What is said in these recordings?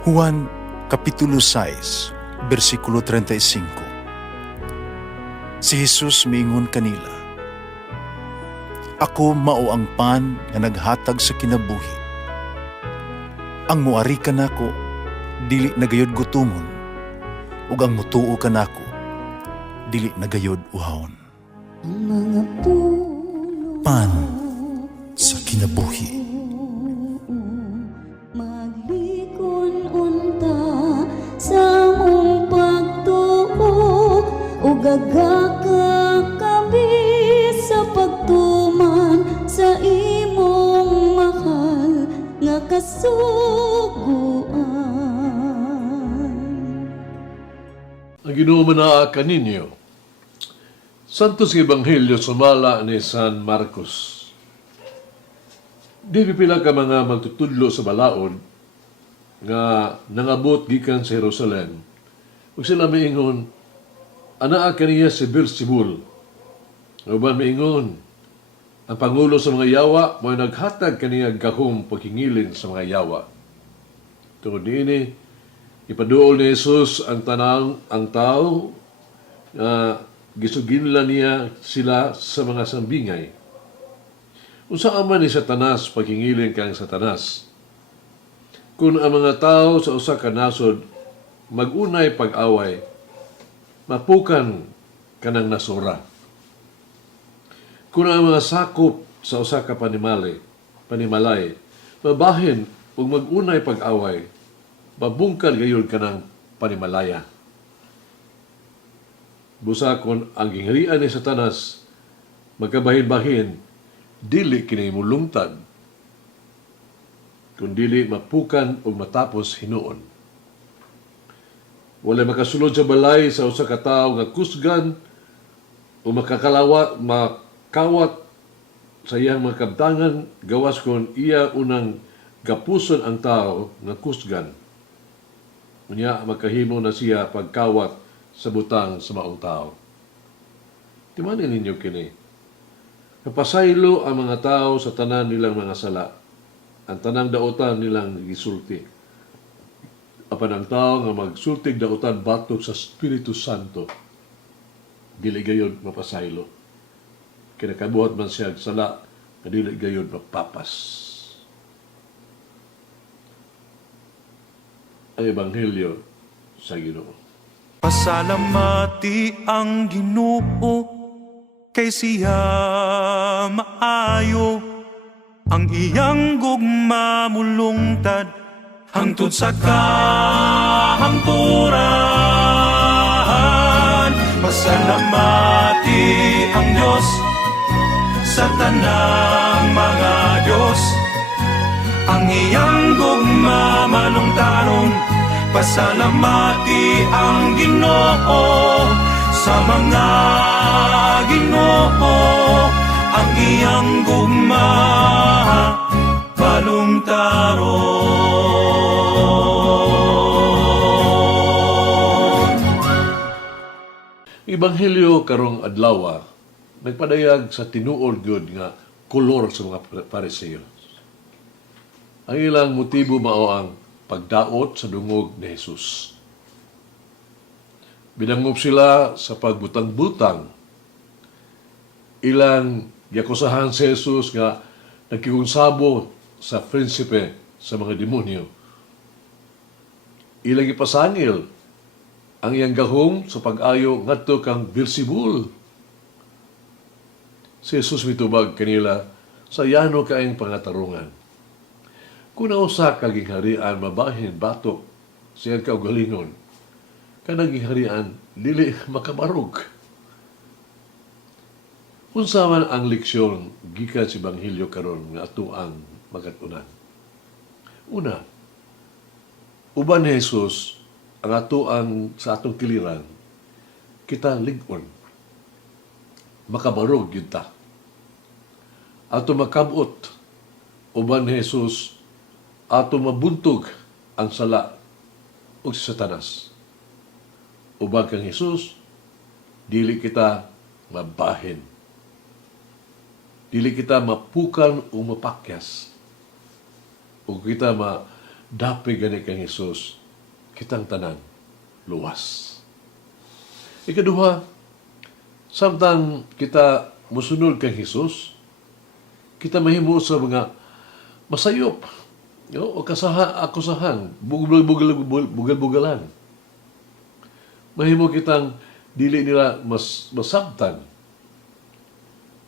Juan Kapitulo 6, versikulo 35. Si Jesus miingon kanila, "Ako mao ang pan nga naghatag sa kinabuhi. Ang muari kanako dili nagayod gutomon, ug ang mutuo kanako dili nagayod uhawon." Ang mga puno Pan sa kinabuhi. maglikon unta sa mong pagtuo ug gagaka kami sa pagtuman sa imong mahal nga kasuguan. Ang Ginoo manaa kaninyo. Santos nga Ebanghelyo sumala ni San Marcos. Di pila ka mga magtutudlo sa balaod nga nangabot gikan sa Jerusalem. Ug sila miingon, anaa kaniya si Beelzebul. Uban miingon, ang pangulo sa mga yawa mo'y naghatag kaniya gahom paghingilin sa mga yawa. Tungod niini, ipaduol ni Jesus ang tao nga gisuginlan niya sila sa mga sambingay. Unsa man ni Satanas paghingilin kang Satanas? Kung ang mga tao sa usa ka nasod magunay pag-away, mapukan kanang nasura. Kung ang mga sakop sa usa ka panimalay, mabahin ug magunay pag-away, mabungkal gayud kanang panimalaya. Busa kon ang gingharian ni Satanas magkabahin-bahin, dili kini mulungtad, kung dili mapukan o matapos hinuon. Wala makasulod sa balay sa usa ka tawo nga kusgan o makawat sa iyang mga kabtangan gawas kon iya unang gapuson ang tao nga kusgan. Unya makahimo na siya pagkawat sa butang sa maong tao. Timanin ninyo kini. Kapasaylo ang mga tao sa tanan nilang mga sala. Ang tanang dautan nilang gisulti. Apan ang tao nga magsultig dautan batok sa Espiritu Santo, dili gayud mapasaylo. Kinakabuhat man siya sala, nga dili gayud mapapas. Ang Ebanghelyo sa Ginoo. Pasalamati ang Ginoo kay siya maayo, ang iyang gugma mulungtad hangtod sa kahangturan. Pasalamati ang Diyos sa tanang mga Diyos, ang iyang gugma malungtaron. Pasalamati ang Ginoo sa mga Ginoo, ang iyang gugma balungtaron. Ebanghelyo karong adlaw nagpadayag sa tinuod gyud nga kolor sa mga Pariseo. Ang ilang motibo mao ang pagdaot sa dungog ni Jesus. Binangop sila sa pagbutang-butang. Ilang yakusahan si Jesus nga nagkikunsabo sa prinsipe sa mga demonyo. Ilang ipasangil ang iyang gahom sa pag-ayo ngadto kang Beelzebul. Si Jesus mitubag kanila sa yano kaayong pangatarungan. Kung nausa ka gingharian mabahin batok siyang kaugalingon, kanang gingharian dili makabarog. Unsa man ang leksyon gikan sa Ebanghelyo karon nga atuang magatunan. Una, uban ni Jesus ang atuang sa atong kiliran, kita lig-on. Makabarog yun ta. Ato makabot, uban ni Jesus, ato mabuntog ang sala o si Satanas. Ubang kang Jesus, dili kita mabahin. Dili kita mapukan o mapakyas. O kita Dapat gani kang Jesus, kitang tanan, luwas. Ikaduha, samtang kita musunod kang Jesus, kita mahimo sa mga masayop, o akusahan, bugal-bugalan. Mahimo kitang dili nila masabtan.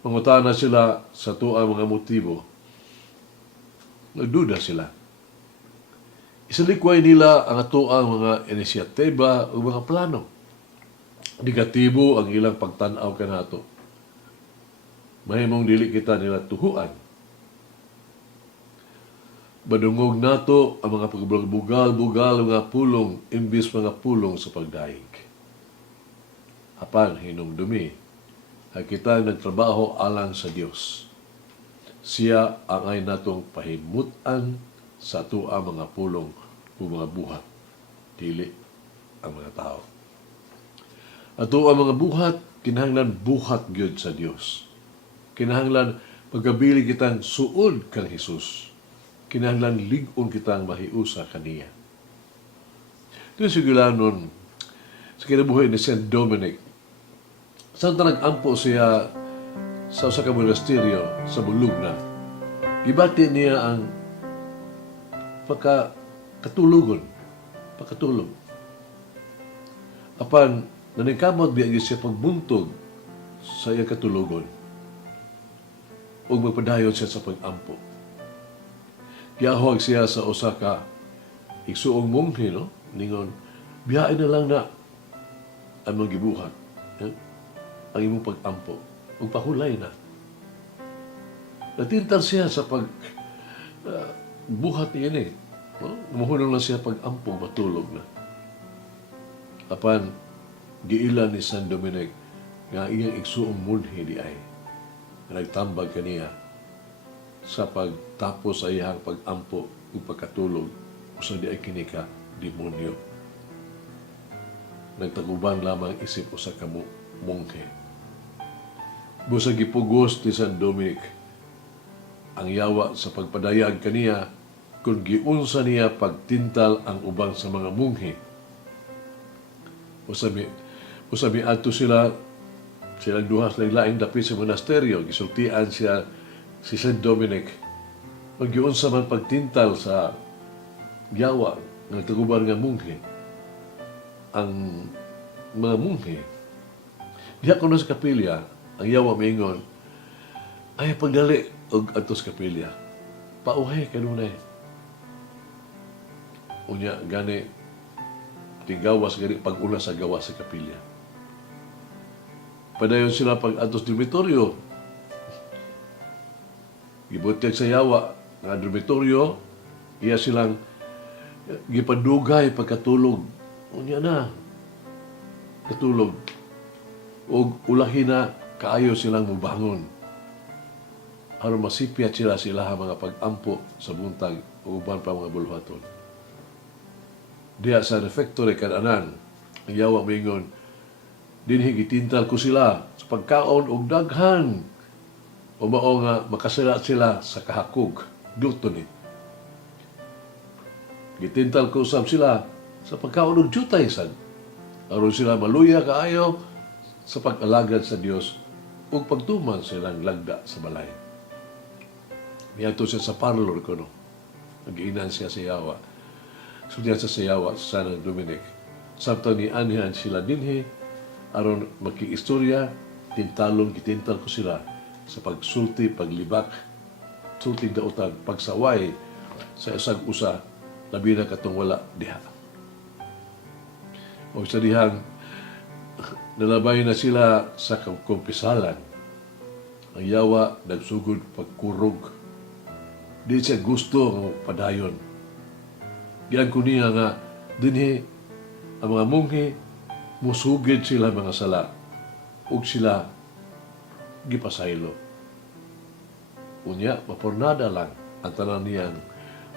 Mangutana sila sa tuang mga motibo. Nagduda sila. Isalikway nila ang atuang mga inisyatiba o mga plano. Negatibo ang ilang pagtanaw kanato. Mahimong dili kita nila tuhuan. Badungog nato ang mga pagbugal-bugal mga pulong imbis mga pulong sa pagdaig. Apan hinumdumi ay kita nagtrabaho alang sa Dios. Siya ang ay natong pahimutan sa atua mga pulong o mga buhat, dili ang mga tao. Ato ang mga buhat, kinahanglan buhat gyud sa Dios. Kinahanglan pagkabili kitang suod kang Jesus. Kinahanglan lig-on kitang mahiusa kaniya. Ito yung sigulanon sa kinabuhi ni St. Dominic. Saan nag-ampo siya sa usa ka monasteryo sa Bulugna. Gibati niya ang pakatulog. Apan naningkamot biya siya pagbuntog sa iyang katulugon ug magpadayon siya sa pag-ampo. Giahog siya sa usa ka igsuong monghe, no? Ningon, biyain na lang na ang mga gibuhat. Ang imong pag-ampo. Ug pahulay na. Natintal siya sa buhat niya ni. No? Mahulong lang siya pag-ampo, matulog na. Apan, giilan ni San Dominic nga iyang igsuong monghe di ay. Nagtambag kaniya sa pagtapos sa iyang pag-ampo o pagkatulog usa di ay kinika demonyo. Nagtaguban lamang isip usa ka monghe. Busa gipugos ni San Dominic ang yawa sa pagpadayag kaniya kung giunsa niya pagtintal ang ubang sa mga monghe. Usabi adto silang duha sa laing dapit sa monasteryo, gisultian siya si St. Dominic. Maggiunsa man pagtintal sa yawa ng nagtaguban nga munghe. Ang mga munghe, diha ko sa kapilya, ang yawa maingon, ay pagdali og adto sa kapilya. Pauhay kanunay. Unya gani tigawas gani pag-una sa gawa sa kapilya. Padayon sila pag atos dormitoryo. Gibutyag sa yawa nga dormitoryo, iya silang gipadugay pagkatulog. Unya na, katulog. O ulahi na, kaayo silang mubangon. Aron masipyat sila mga pag-ampo sa buntag o uban pa mga bulhaton. Diya sa refectory kananan, ang yawa mingon, dinhi gitintal ko sila sa pagkaon og daghan. O mao nga makasala sila sa kahakog, gluttony. Gitintal ko usab sila sa pagkaon og jutay sad. Aron sila maluya kaayo sa pag-alagad sa Dios ug pagtuman sa ilang lagda sa balay. Miadto siya sa parlor ko, no. Nag-iinan siya sa yawa. Sudyan sa yawa sa San Dominic. Sabta ni anihan sila dinhi aron makiistorya, gitintal ko sila sa pagsulti, paglibak, sulting dautan, pagsaway sa isang usa, labi na katong wala diha. O sa dihang, nalabay na sila sa kumpisalan. Ang yawa, nagsugod pagkurog. Di siya gusto ng padayon. Giyan ko niya nga, dinhi, ang mga munghi, musugid sila mga sala ug sila gipasaylo. Unya, mapornada lang ang tanan niyang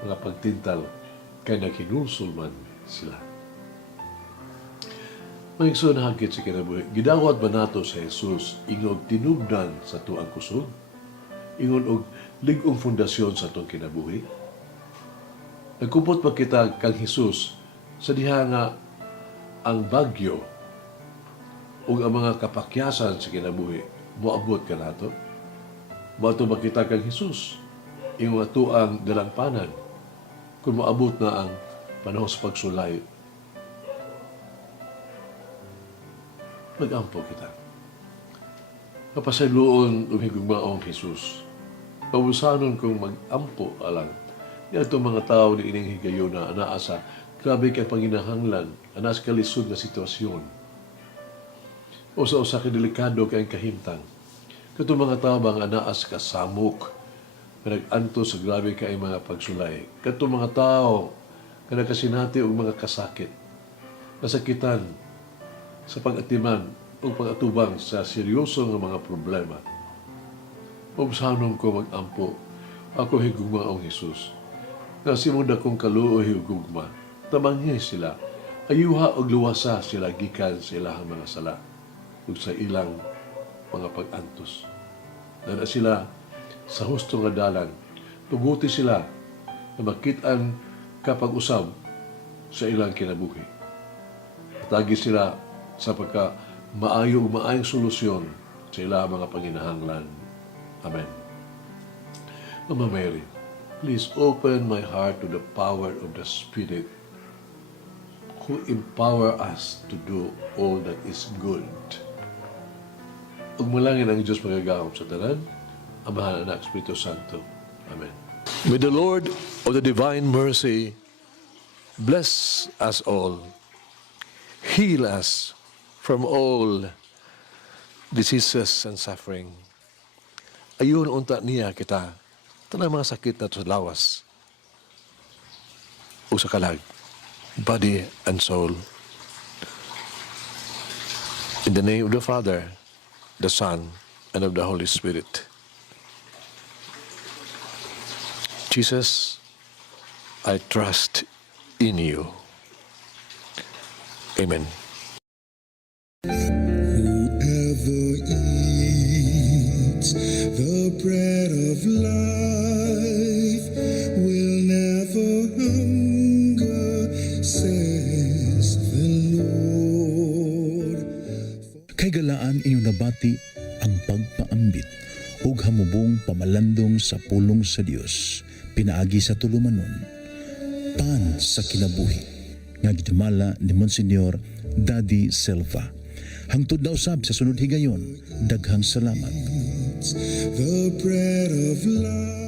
mga pagtintal kay nakinulsol man sila. Maigso na hagkit sa kinabuhi, gidawat ba nato sa Jesus ingog tinubdan sa tuang kusog? Ingon og lig-ong fundasyon sa tuang kinabuhi? Nagkupot pa kita kang Jesus sa diha nga ang bagyo ug ang mga kapakyasan sa kinabuhi moabot ka nato. Moadto ba kita kang Jesus ing atuang dalampanan kung moabot na ang panahon sa pagsulay. Mag-ampo kita. Kapasayloon umhigugmaong Jesus. Pabusanon kong mag-ampo alang. Yan itong mga tao ni ining higayon na anaasa grabe kay panginahanglan, anas kalisod na sitwasyon. Usa-usa kay delikado kay kahimtang. Katong mga tao bang anaas kasamok, nag-anto sa grabe kay mga pagsulay. Katong mga tao nga nakasinati og mga kasakit, nasakitan sa pag-atiman o pag-atubang sa seryoso nga mga problema. Mabsanon ko mag-ampo, ako higugmaong Jesus. Nga simong dakong kaluoy higugma, tamanghi sila, ayuha og luwasa sila gikan sa ilahang mga sala ug sa ilang mga pag-antos. Nana sila sa husto nga dalan, tuguti sila na makit-an kapag-usab sa ilang kinabuhi. Tagi sila sa pagka maayo ug maayong solusyon sa ilang mga panginahanglan. Amen. Mama Mary, please open my heart to the power of the Spirit who empower us to do all that is good. Ug malangin ang Diyos magagahom sa tanan, Amahan, Anak, Espiritu Santo. Amen. May the Lord of the divine mercy bless us all, heal us from all diseases and suffering. Ayun unta niya kita, tanang mga sakit na sa lawas o sa kalag, body and soul. In the name of the Father, the Son, and of the Holy Spirit. Jesus, I trust in you. Amen. Whoever eats the bread of life will never hunger, says the Lord. Kay galaan inyong nabati ang pagpaambit ug hamubong pamalandong sa pulong sa Dios pinaagi sa tulumanon pan sa kinabuhi nga gidumala ni Monsignor Daddy Silva. Hangtod na usab sa sunod higayon, daghang salamat. The bread of life.